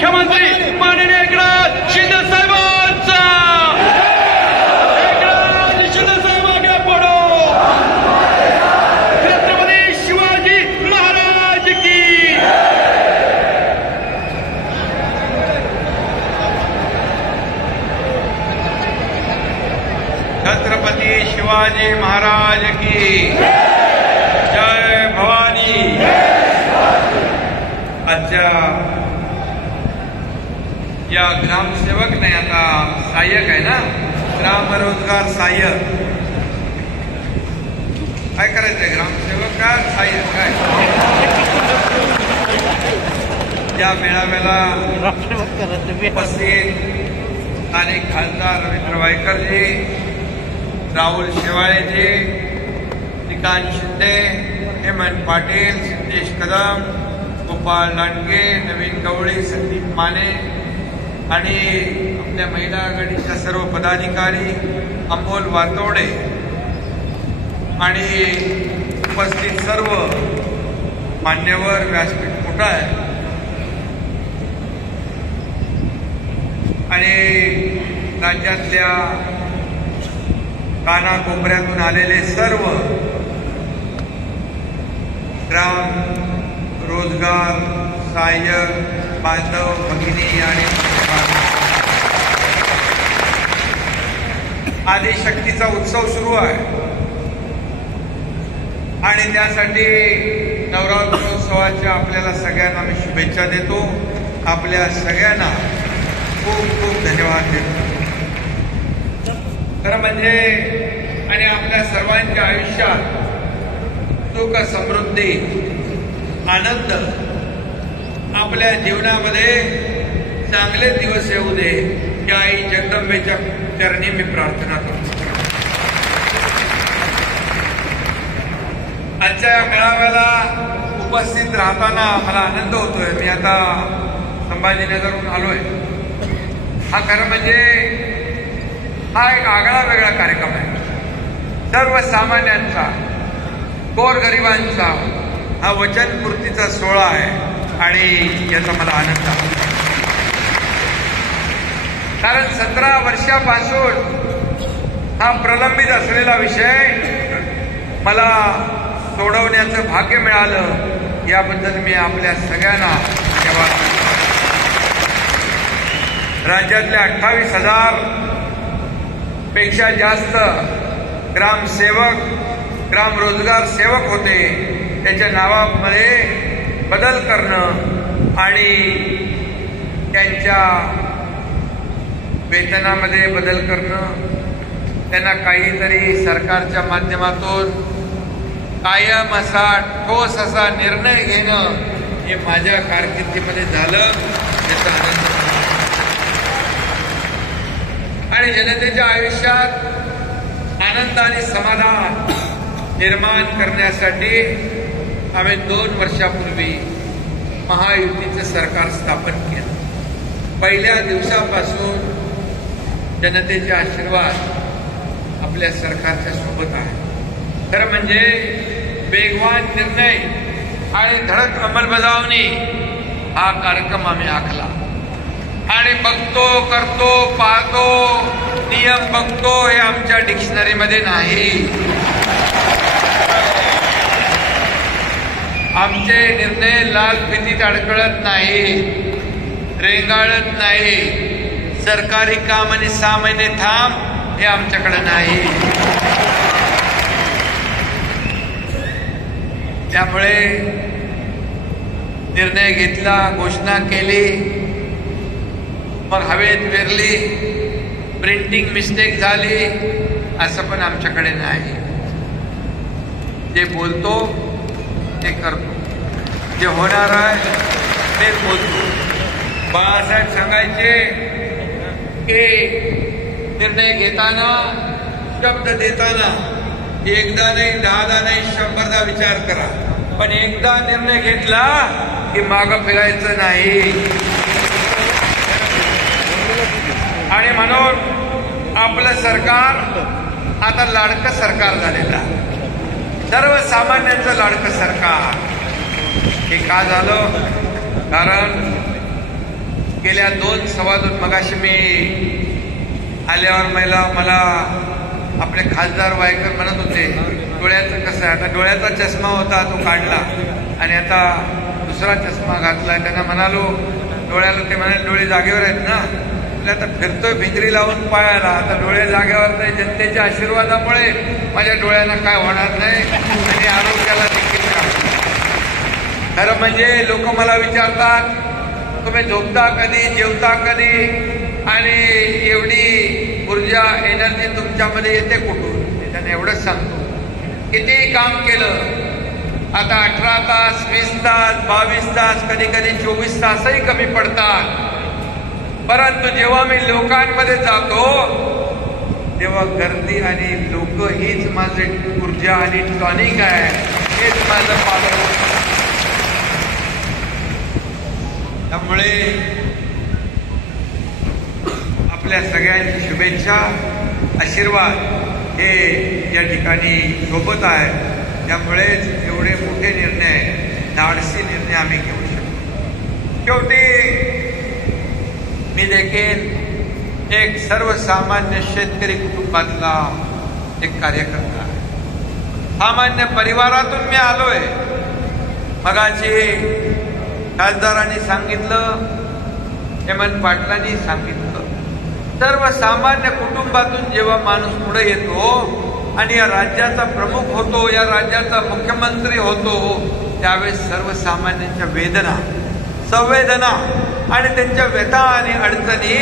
मुख्यमंत्री माननीय एकनाथ शिंदे साहेबांचा शिंदे साहेब आगे बढ़ो। छत्रपती शिवाजी महाराज की छत्रपती शिवाजी महाराज की जय भवानी। आजच्या या ग्रामसेवक नाही, आता सहाय्यक आहे ना, ग्राम रोजगार सहाय्यक काय करायचंय, ग्रामसेवक का सहाय्यक काय? या मेळाव्याला उपस्थित स्थानिक खासदार रवींद्र वायकरजी, राहुल शेवाळेजी, निकांत शिंदे, हेमंत पाटील, सिद्धेश कदम, गोपाळ लांडगे, नवीन गवळी, संदीप माने आणि आपल्या महिला आघाडीच्या सर्व पदाधिकारी, अमोल वातोडे आणि उपस्थित सर्व मान्यवर, व्यासपीठ मोठा आहे आणि राज्यातल्या कानाकोपऱ्यातून आलेले सर्व ग्राम रोजगार सहाय्यक बांधव भगिनी आणि आदिशक्तीचा उत्सव सुरू आहे आणि त्यासाठी नवरात्रोत्सवाच्या आपल्याला सगळ्यांना मी शुभेच्छा देतो। आपल्या सगळ्यांना खूप खूप धन्यवाद देतो। खरं म्हणजे आणि आपल्या सर्वांच्या आयुष्यात सुख, समृद्धी, आनंद आपल्या जीवनामध्ये चांगले दिवस येऊ दे या आई जगदंबेच्या चरणी मी प्रार्थना करतो। आजच्या या मेळाव्याला उपस्थित राहताना मला आनंद होतोय। मी आता संभाजीनगरहून आलोय। हा खरं म्हणजे हा एक आगळा वेगळा कार्यक्रम आहे, सर्वसामान्यांचा, गोरगरिबांचा हा वचनपूर्तीचा सोहळा आहे आणि याचा मला आनंद आहे। कारण 17 वर्षापासून हा प्रलंबित असलेला विषय मला सोडवण्याचं भाग्य मिळालं, याबद्दल मी आपल्या सगळ्यांना धन्यवाद देतो। राज्यातले 28,000 पेक्षा जास्त ग्रामसेवक, ग्राम रोजगार सेवक होते, त्याच्या नावामध्ये बदल करणं आणि त्यांच्या वेतनामध्ये बदल करणं, त्यांना काहीतरी सरकारच्या माध्यमातून कायम असा ठोस असा निर्णय घेणं हे माझ्या कारकिर्दीमध्ये झालं, याचा आनंद आणि जनतेच्या आयुष्यात आनंद आणि समाधान निर्माण करण्यासाठी आम्ही 2 वर्षापूर्वी महायुतीचं सरकार स्थापन केलं। पहिल्या दिवसापासून जनतेचे आशीर्वाद आपल्या सरकारच्या सोबत आहे। खरं म्हणजे वेगवान निर्णय आणि धडक अंमलबजावणी हा कार्यक्रम आम्ही आखला आणि बघतो, करतो, पाहतो, नियम बघतो हे आमच्या डिक्शनरीमध्ये नाही। आमचे निर्णय लाल फितीत अडकळत नाही, रेंगाळत नाही, सरकारी काम आणि 6 महिने थांब हे आमच्याकडे नाही। त्यामुळे निर्णय घेतला, घोषणा केली, मग हवेत विरली, प्रिंटिंग मिस्टेक झाली, असं पण आमच्याकडे नाही। जे बोलतो ते करतो, जे होणार आहे ते बोलतो। बाळासाहेब सांगायचे की निर्णय घेताना, शब्द देताना एकदा नाही, 10दा नाही, 100दा विचार करा, पण एकदा निर्णय घेतला की मागं फिरायचं नाही। आणि म्हणून आपलं सरकार आता लाडकं सरकार झालेलं आहे, सर्वसामान्यांचं लाडकं सरकार। हे का झालं? कारण गेल्या 2-2.25 मगाशी मी आल्यावर मला आपले खासदार वायकर म्हणत होते डोळ्याचं कसं आहे. आता डोळ्याचा चष्मा होता तो काढला आणि आता दुसरा चष्मा घातला. त्यांना म्हणालो डोळ्याला, ते म्हणाले डोळे जागेवर आहेत ना. आता फिरतोय भिंगरी लावून पायाला, आता डोळे जागेवर नाही. जनतेच्या आशीर्वादामुळे माझ्या डोळ्यांना काय होणार नाही आणि आरोग्याला देखील खरं म्हणजे लोक मला विचारतात तुम्ही झोपता कधी, जेवता कधी आणि एवढी ऊर्जा एनर्जी तुमच्यामध्ये येते कुठून. त्याने एवढंच सांगतो किती काम केलं आता 18 तास, 20 तास, 22 तास, कधी कधी 24 तासही कमी पडतात. परंतु जेव्हा मी लोकांमध्ये जातो तेव्हा गर्दी आणि लोक हीच माझी ऊर्जा आणि टॉनिक आहे, हेच माझं पालन. त्यामुळे आपल्या सगळ्यांची शुभेच्छा, आशीर्वाद हे या ठिकाणी सोबत आहे. त्यामुळेच एवढे मोठे निर्णय, धाडसी निर्णय आम्ही घेऊ शकतो. शेवटी मी देखील एक सर्वसामान्य शेतकरी कुटुंबातला एक कार्यकर्ता आहे. सामान्य परिवारातून मी आलोय. मगाशी खासदारांनी सांगितलं, हेमंत पाटलांनी सांगितलं, सर्वसामान्य कुटुंबातून जेव्हा माणूस पुढे येतो आणि या राज्याचा प्रमुख होतो, या राज्याचा मुख्यमंत्री होतो, त्यावेळेस सर्वसामान्यांच्या वेदना, संवेदना आणि त्यांच्या व्यथा आणि अडचणी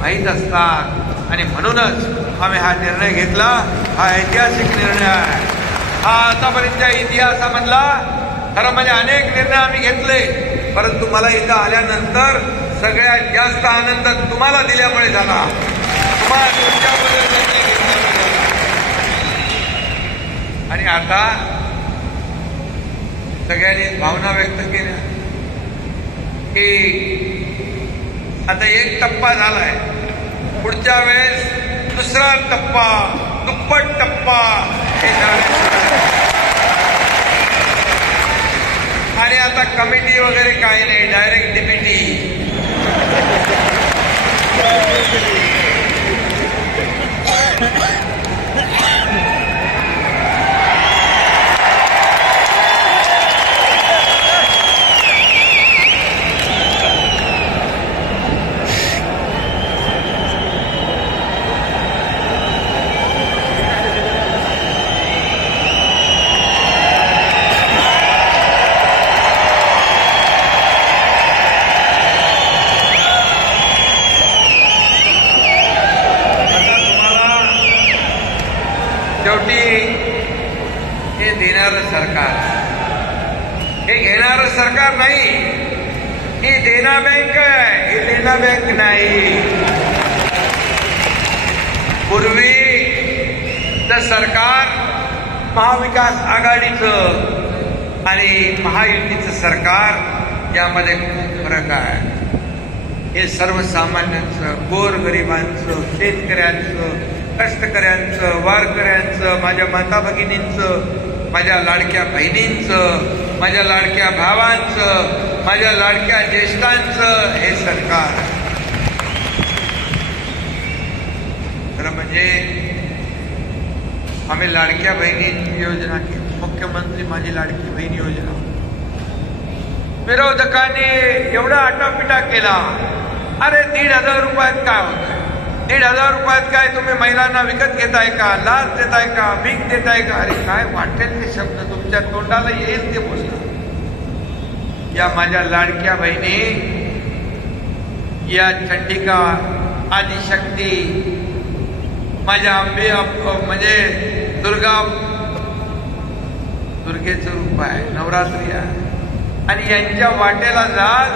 माहीत असतात. आणि म्हणूनच आम्ही हा निर्णय घेतला. हा ऐतिहासिक निर्णय आहे. हा आतापर्यंतच्या इतिहासामधला खरं म्हणजे अनेक निर्णय आम्ही घेतले, परंतु मला इथं आल्यानंतर सगळ्यात जास्त आनंद तुम्हाला दिल्यामुळे झाला. तुम्हाला तुमच्याबद्दल निर्णय घेतल्यामुळे. आणि आता सगळ्यांनी भावना व्यक्त केल्या की आता एक टप्पा झालाय, पुढच्या वेळेस दुसरा टप्पा, दुप्पट टप्पा हे आणि आता कमिटी वगैरे काही नाही, डायरेक्ट डीबीटी. शेवटी हे देणारं सरकार, हे घेणारं सरकार नाही. ही देना बँक आहे, ही देना बँक नाही. पूर्वी तर सरकार महाविकास आघाडीचं आणि महायुतीचं सरकार यामध्ये खूप फरक आहे. हे सर्वसामान्यांचं, गोरगरिबांचं, शेतकऱ्यांचं, कष्टकऱ्यांचं, वारकऱ्यांचं, माझ्या माता भगिनींचं, माझ्या लाडक्या बहिणींचं, माझ्या लाडक्या भावांचं, माझ्या लाडक्या ज्येष्ठांचं हे सरकार. खरं म्हणजे आम्ही लाडक्या बहिणींची योजना केली, मुख्यमंत्री माझी लाडकी बहीण योजना. विरोधकांनी एवढा आटापिटा केला, अरे 1,500 रुपयात काय होत, 1,500 रुपयात काय तुम्ही महिलांना विकत घेताय का, लाच देताय का, भीक देताय का. अरे काय वाटेल ते शब्द तुमच्या तोंडाला येईल ते बोलता. या माझ्या लाडक्या बहिणी, या चंडिका आदिशक्ती, माझ्या अंबे म्हणजे दुर्गेचं रूप आहे, नवरात्री आहे. आणि यांच्या वाटेला जाल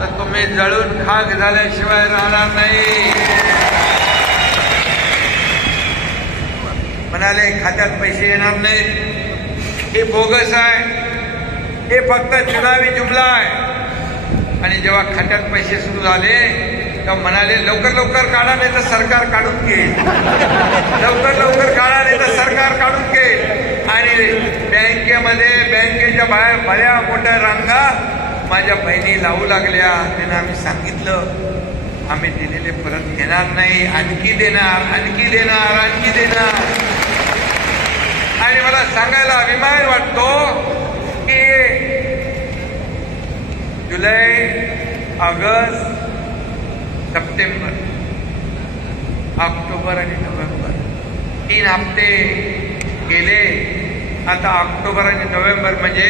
तर तुम्ही जळून खाक झाल्याशिवाय राहणार नाही. म्हणाले खात्यात पैसे येणार नाहीत, हे बोगस आहे, हे फक्त चुनावी जुमला आहे. आणि जेव्हा खात्यात पैसे सुरू झाले तेव्हा म्हणाले लवकर लवकर काढा नाही तर सरकार काढून घेईल, लवकर लवकर काढा नाही तर सरकार काढून घेईल. आणि बँकेच्या बाहेर भल्या मोठ्या रांगा माझ्या बहिणी लावू लागल्या. त्यांना आम्ही सांगितलं आम्ही दिलेले परत घेणार नाही, आणखी देणार, आणखी देणार, आणखी देणार. आणि मला सांगायला अभिमान वाटतो की जुलै, ऑगस्ट, सप्टेंबर, ऑक्टोबर आणि नोव्हेंबर 3 हप्ते गेले. आता ऑक्टोबर आणि नोव्हेंबर म्हणजे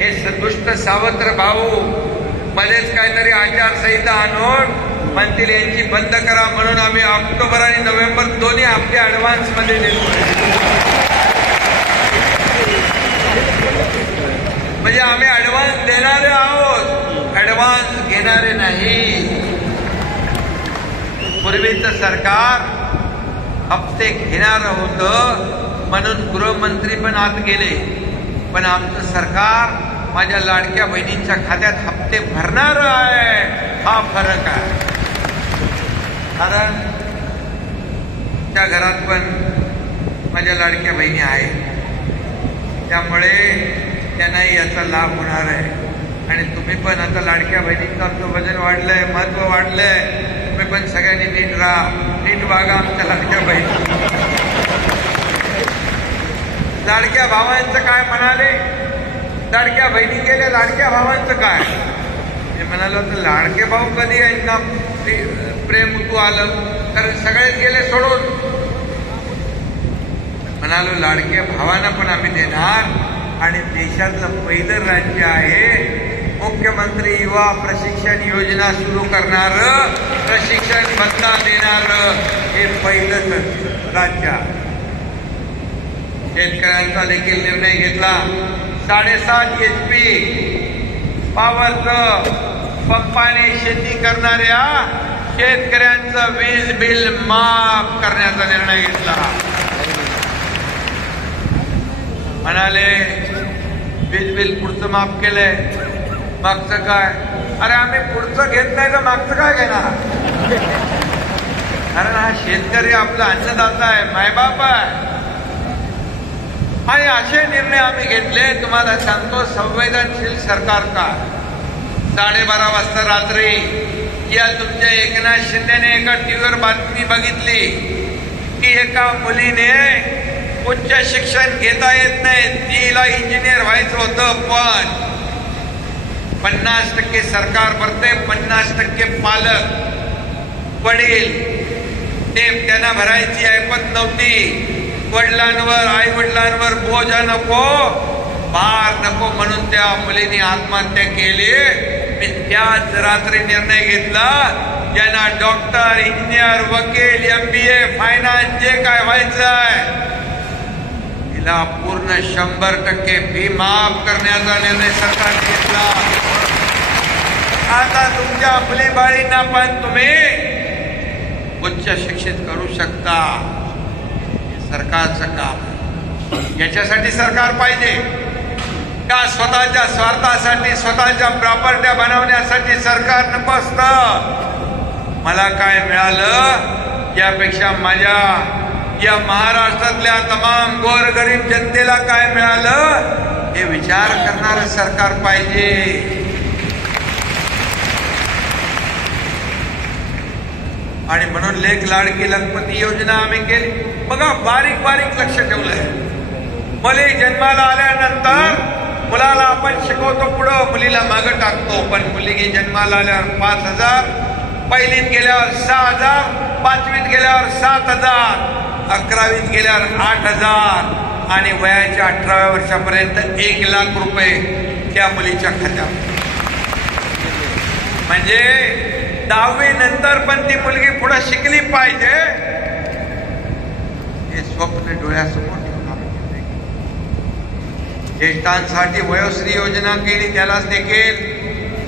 हे सदुष्ट सावत्र भाऊ मध्येच काहीतरी आचारसंहिता आणून म्हणतील यांची बंद करा, म्हणून आम्ही ऑक्टोबर आणि नोव्हेंबर दोन्ही हप्ते ऍडव्हान्स मध्ये देतो. म्हणजे आम्ही ऍडव्हान्स देणारे आहोत, ऍडव्हान्स घेणारे नाही. पूर्वीचं सरकार हप्ते घेणार होतं म्हणून गृहमंत्री पण आत गेले, पण आमचं सरकार माझ्या लाडक्या बहिणींच्या खात्यात हप्ते भरणार आहे. हा फरक आहे. कारण त्या घरात पण माझ्या लाडक्या बहिणी आहेत, त्यामुळे त्यांनाही याचा लाभ होणार आहे. आणि तुम्ही पण आता लाडक्या बहिणींचं आमचं वजन वाढलंय, महत्व वाढलंय. तुम्ही पण सगळ्यांनी नीट राहा, नीट वागा आमच्या लाडक्या बहिणी. लाडक्या भावांचं काय म्हणाले? लाडक्या बहिणी गेल्या, लाडक्या भावांचं काय? मी म्हणालो तर लाडके भाऊ कधी यांना प्रेम तू आलं, कारण सगळेच गेले सोडून. म्हणालो लाडक्या भावांना पण आम्ही देणार. आणि देशातलं पहिलं राज्य आहे मुख्यमंत्री युवा प्रशिक्षण योजना सुरू करणार, प्रशिक्षण भत्ता देणार, हे पहिलंच राज्य. शेतकऱ्यांचा देखील निर्णय घेतला. 7.5 HP पॉवरचं पंपाने शेती करणाऱ्या शेतकऱ्यांचं वीज बिल माफ करण्याचा निर्णय घेतला. म्हणाले वीज बिल पुढचं माफ केलंय, मागचं काय? अरे आम्ही पुढचं घेत नाही तर मागचं काय घेणार? कारण हा शेतकरी आपला अन्नदाता आहे, मायबाप आहे. आणि असे निर्णय आम्ही घेतले. तुम्हाला सांगतो संवेदनशील सरकार का. 12:30 वाजता रात्री या तुमच्या एकनाथ शिंदेने एका टीव्हीवर बातमी बघितली की एका मुलीने उच्च शिक्षण घेता येत नाही, तिला इंजिनियर व्हायचं होतं, पण 50% सरकार भरते, 50% पालक वडील ते त्यांना भरायची ऐपत नव्हती. वडिलांवर, आई वडिलांवर बोजा नको, भार नको, म्हणून त्या मुलीने आत्महत्या केली. मी त्याच रात्री निर्णय घेतला, ज्यांना डॉक्टर, इंजिनियर, वकील, MBA, फायनान्स जे काय व्हायचं आहे तिला पूर्ण 100% फी माफ करण्याचा निर्णय सरकार घेतला. आता तुमच्या मुलीबाळींना पण तुम्ही उच्च शिक्षित करू शकता. सरकारचं काम. याच्यासाठी सरकार पाहिजे का स्वतःच्या स्वार्थासाठी, स्वतःच्या प्रॉपर्ट्या बनवण्यासाठी सरकार नको असतं. मला काय मिळालं यापेक्षा माझ्या या महाराष्ट्रातल्या तमाम गोरगरीब जनतेला काय मिळालं हे विचार करणारं सरकार पाहिजे. आणि म्हणून लेख लाडकी लखपती योजना आम्ही केली. बघा बारीक बारीक लक्ष ठेवलंय. मुली जन्माला आल्यानंतर मुलाला आपण शिकवतो पुढं, मुलीला मागं टाकतो, पण मुलगी जन्माला आल्यावर 5,000, पहिलीत गेल्यावर 6,000, 5वीत गेल्यावर 7,000, 11वीत गेल्यावर 8,000 आणि वयाच्या 18व्या वर्षापर्यंत 1,00,000 रुपये त्या मुलीच्या खात्यात. म्हणजे 10वी नंतर पण ती मुलगी पुढे शिकली पाहिजे हे स्वप्न डोळ्यासमोर ठेवणार. ज्येष्ठांसाठी वयोश्री योजना केली, त्यालाच देखील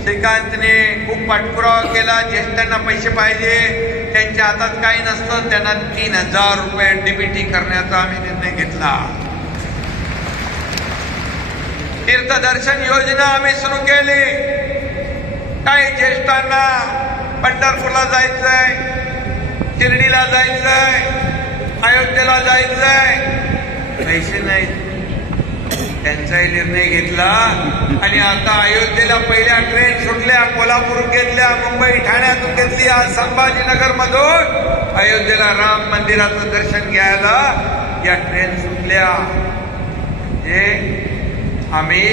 श्रीकांतने खूप पाठपुरावा केला. ज्येष्ठांना पैसे पाहिजे, त्यांच्या हातात काही नसतं, त्यांना 3,000 रुपये DBT करण्याचा आम्ही निर्णय घेतला. तीर्थदर्शन योजना आम्ही सुरू केली. काही ज्येष्ठांना पंढरपूरला जायचंय, शिर्डीला जायचंय, अयोध्येला जायचंय, पैसे नाही. त्यांचाही निर्णय घेतला आणि आता अयोध्येला पहिल्या ट्रेन सुटल्या, कोल्हापूर घेतल्या, मुंबई ठाण्यातून घेतली, आज संभाजीनगर मधून अयोध्येला राम मंदिराचं दर्शन घ्यायला या ट्रेन सुटल्या. हे आम्ही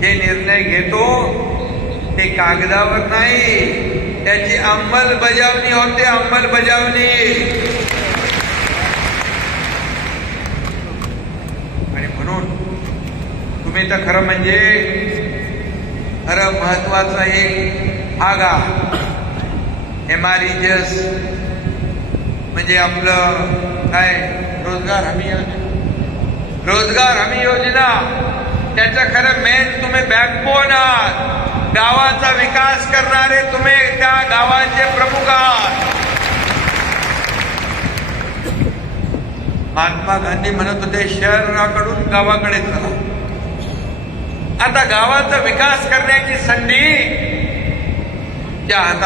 जे निर्णय घेतो ते कागदावर नाही, त्याची अंमलबजावणी होते, अंमलबजावणी. आणि म्हणून तुम्ही तर खरं म्हणजे खरं महत्वाचा एक भाग MREGS म्हणजे आपलं काय रोजगार हमी योजना, रोजगार हमी योजना त्याचं खरं मेन तुम्ही बॅकबोन आहात. गावाचा विकास करणारे तुम्ही त्या गावाचे प्रमुख आहात. महात्मा गांधी म्हणत होते शहराकडून गावाकडे चला. आता गावाचा विकास करण्याची संधी त्या हातात